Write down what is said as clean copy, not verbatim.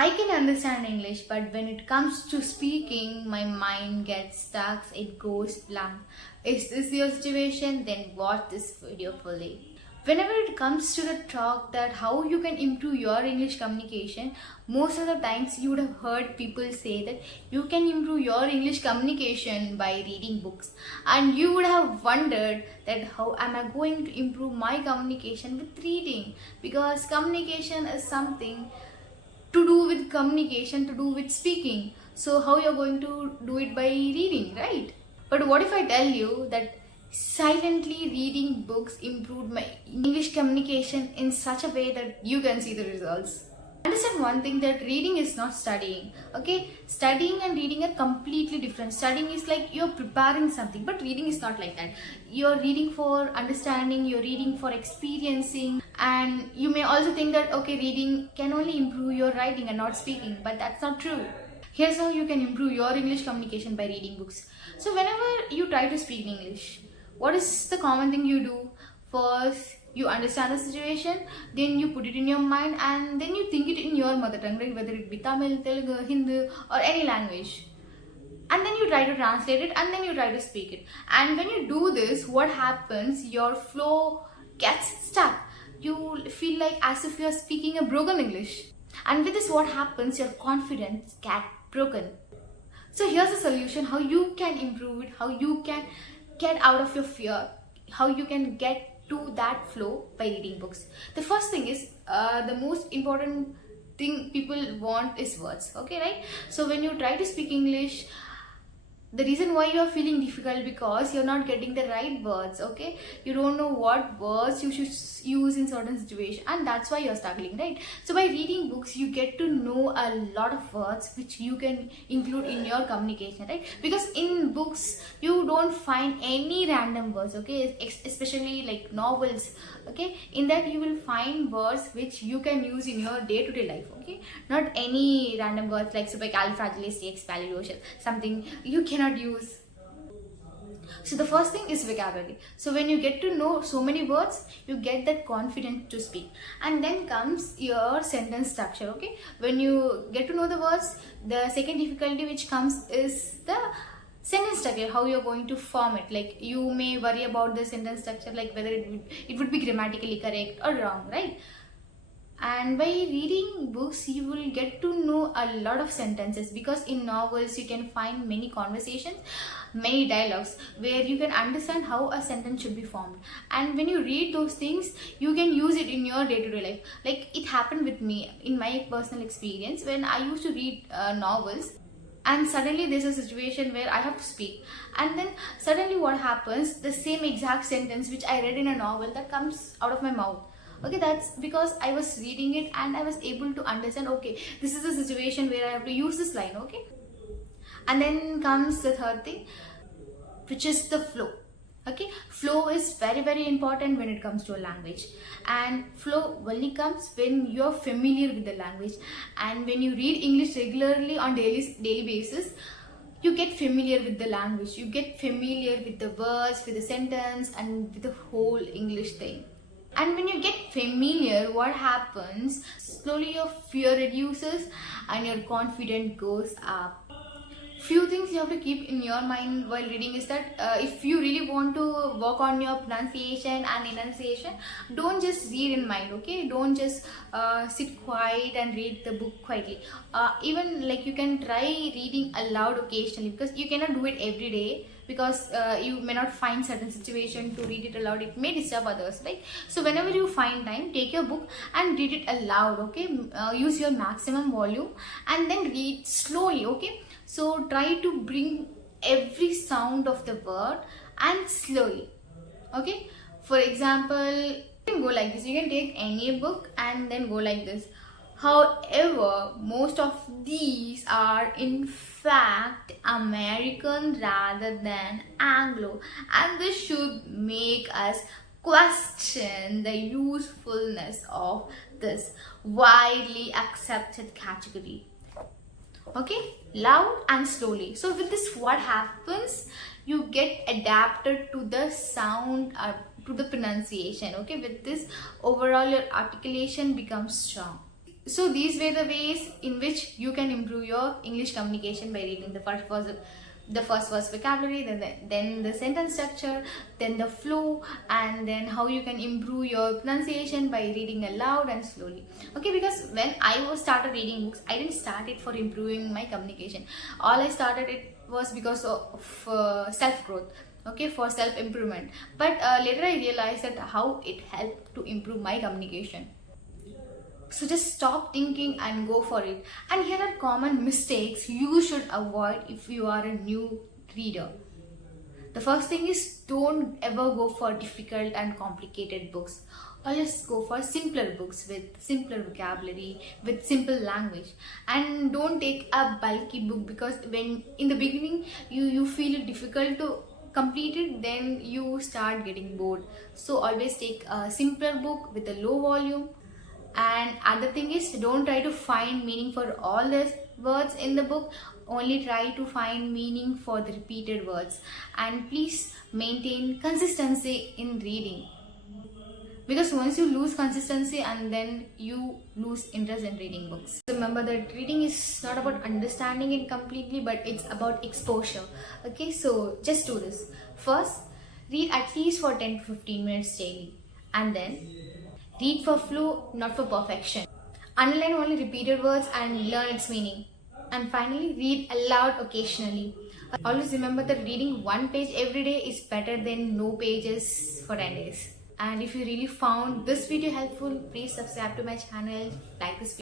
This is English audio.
I can understand English, but when it comes to speaking, my mind gets stuck, it goes blank. Is this your situation? Then watch this video fully. Whenever it comes to the talk that how you can improve your English communication, most of the times you would have heard people say that you can improve your English communication by reading books, and you would have wondered that how am I going to improve my communication with reading, because communication is something to do with communication, to do with speaking. So how you're going to do it by reading, right? But what if I tell you that silently reading books improved my English communication in such a way that you can see the results? Understand one thing, that reading is not studying. Okay, studying and reading are completely different. Studying is like you're preparing something, but reading is not like that. You're reading for understanding, you're reading for experiencing, and you may also think that okay, reading can only improve your writing and not speaking, but that's not true. Here's how you can improve your English communication by reading books. So whenever you try to speak English, what is the common thing you do? First, you understand the situation, then you put it in your mind, and then you think it in your mother tongue, right? Whether it be Tamil, Telugu, Hindi, or any language. And then you try to translate it, and then you try to speak it. And when you do this, what happens? Your flow gets stuck. You feel like as if you're speaking a broken English. And with this, what happens? Your confidence gets broken. So here's the solution, how you can improve it, how you can get out of your fear, how you can get to that flow by reading books. The first thing is the most important thing people want is words. Okay, right? So when you try to speak English, the reason why you are feeling difficult because you're not getting the right words. Okay, you don't know what words you should use in certain situation, and that's why you're struggling, right? So by reading books, you get to know a lot of words which you can include in your communication, right? Because in books you don't find any random words. Okay, especially like novels. Okay, in that you will find words which you can use in your day-to-day life. Okay, not any random words like supercalifragilisticexpialidocious, something you cannot use. So the first thing is vocabulary. So when you get to know so many words, you get that confidence to speak. And then comes your sentence structure. Okay, when you get to know the words, the second difficulty which comes is the sentence structure, how you're going to form it. Like you may worry about the sentence structure, like whether it would be grammatically correct or wrong, right? And by reading books, you will get to know a lot of sentences, because in novels you can find many conversations, many dialogues where you can understand how a sentence should be formed. And when you read those things, you can use it in your day-to-day life. Like it happened with me in my personal experience when I used to read novels, and suddenly there's a situation where I have to speak, and then suddenly what happens, the same exact sentence which I read in a novel, that comes out of my mouth. Okay, that's because I was reading it and I was able to understand, okay, this is a situation where I have to use this line. Okay, and then comes the third thing, which is the flow. Okay, flow is very important when it comes to a language, and flow only comes when you're familiar with the language. And when you read English regularly on daily basis, you get familiar with the language, you get familiar with the words, with the sentence, and with the whole English thing. And when you get familiar, what happens? Slowly your fear reduces and your confidence goes up. Few things you have to keep in your mind while reading is that if you really want to work on your pronunciation and enunciation, don't just read in mind. Okay, don't just sit quiet and read the book quietly. Even like you can try reading aloud occasionally, because you cannot do it every day, because you may not find certain situation to read it aloud, it may disturb others, right? So whenever you find time, take your book and read it aloud. Okay, use your maximum volume and then read slowly. Okay, so try to bring every sound of the word and slowly. Okay, for example, you can go like this, you can take any book and then go like this. However, most of these are in fact American rather than Anglo, and this should make us question the usefulness of this widely accepted category. Okay, loud and slowly. So with this, what happens? You get adapted to the sound, to the pronunciation. Okay, with this, overall your articulation becomes strong. So these were the ways in which you can improve your English communication by reading the first vocabulary, then the sentence structure, then the flow, and then how you can improve your pronunciation by reading aloud and slowly. Okay, because when I was started reading books, I didn't start it for improving my communication. All I started it was because of self growth. Okay, for self improvement. But later I realized that how it helped to improve my communication. So just stop thinking and go for it. And here are common mistakes you should avoid if you are a new reader. The first thing is, don't ever go for difficult and complicated books. Always go for simpler books with simpler vocabulary, with simple language. And don't take a bulky book, because when in the beginning you feel it difficult to complete it, then you start getting bored. So always take a simpler book with a low volume. And other thing is, don't try to find meaning for all the words in the book, only try to find meaning for the repeated words. And please maintain consistency in reading, because once you lose consistency, and then you lose interest in reading books. Remember that reading is not about understanding it completely, but it's about exposure. Okay, so just do this. First, read at least for 10 to 15 minutes daily, and then read for flow, not for perfection. Underline only repeated words and learn its meaning. And finally, read aloud occasionally. Always remember that reading one page every day is better than no pages for 10 days. And if you really found this video helpful, please subscribe to my channel, like this video.